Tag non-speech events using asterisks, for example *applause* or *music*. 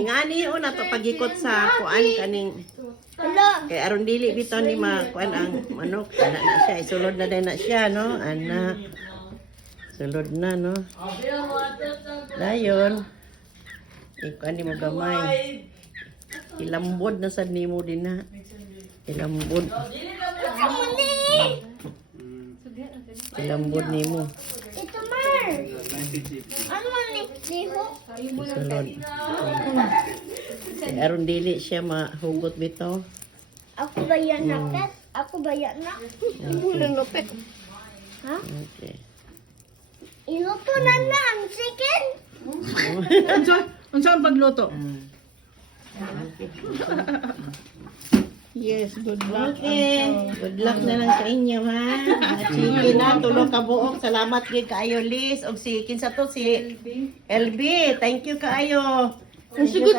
Ngani una to pagikot sa kuan kaning kay aron dili bitaw ni ma kuan ang manok. Ana na siya isulod na din na siya no? Ana. Sulod na no? Dayon. Ikuan ni mo gamay. Ilambod na sad nimo din na. Ilambod. Ilambod nimo Ano man ni? Liho? isulod kay aron dili siya mahugot bitaw Ako ba yan na, pet? Ako ba yan na? okay. lupit. Ha? okay. Iluto na na ang chicken. Unsa unsa ang pagluto? *laughs* Yes, good luck. Okay. Good luck na lang sa inyo, ha? Sige na, tulog ka buok. Salamat kay kaayo, Liz. O si, kinsa to, si LB. Thank you kaayo. Sige